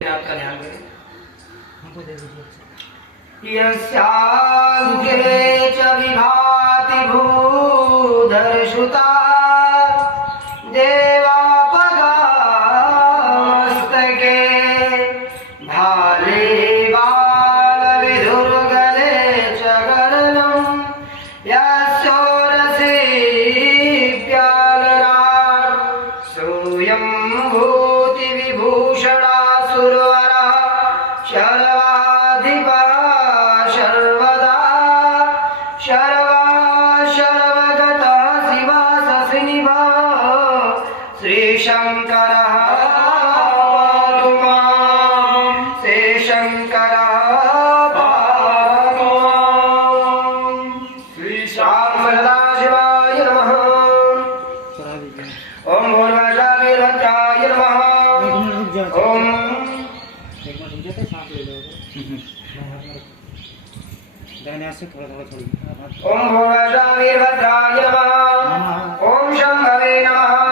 आपका ध्यान करें। हमको दे दीजिए। यस्याङ्गे च विभाति भूधरसुता देवापगामस्तके भाले बालविधुर्गले च गरलं यस्योरसि प्यालना सोऽयं भूतिविभूषणासुरवरा शर्वाधिपा सर्वदा शर्वगतः शिवा सश्रीनिभा श्रीशङ्करः पातु मां श्रीशङ्करः पातु मां श्रीशाम्बरदाशिवाय नमः। ओम भूर्भुवस्सुरवीरभद्राय नमः। ओम थोड़ा ओम भूर्भुवस्सुरवीरभद्राय नमः। ओम शंभवे नमः।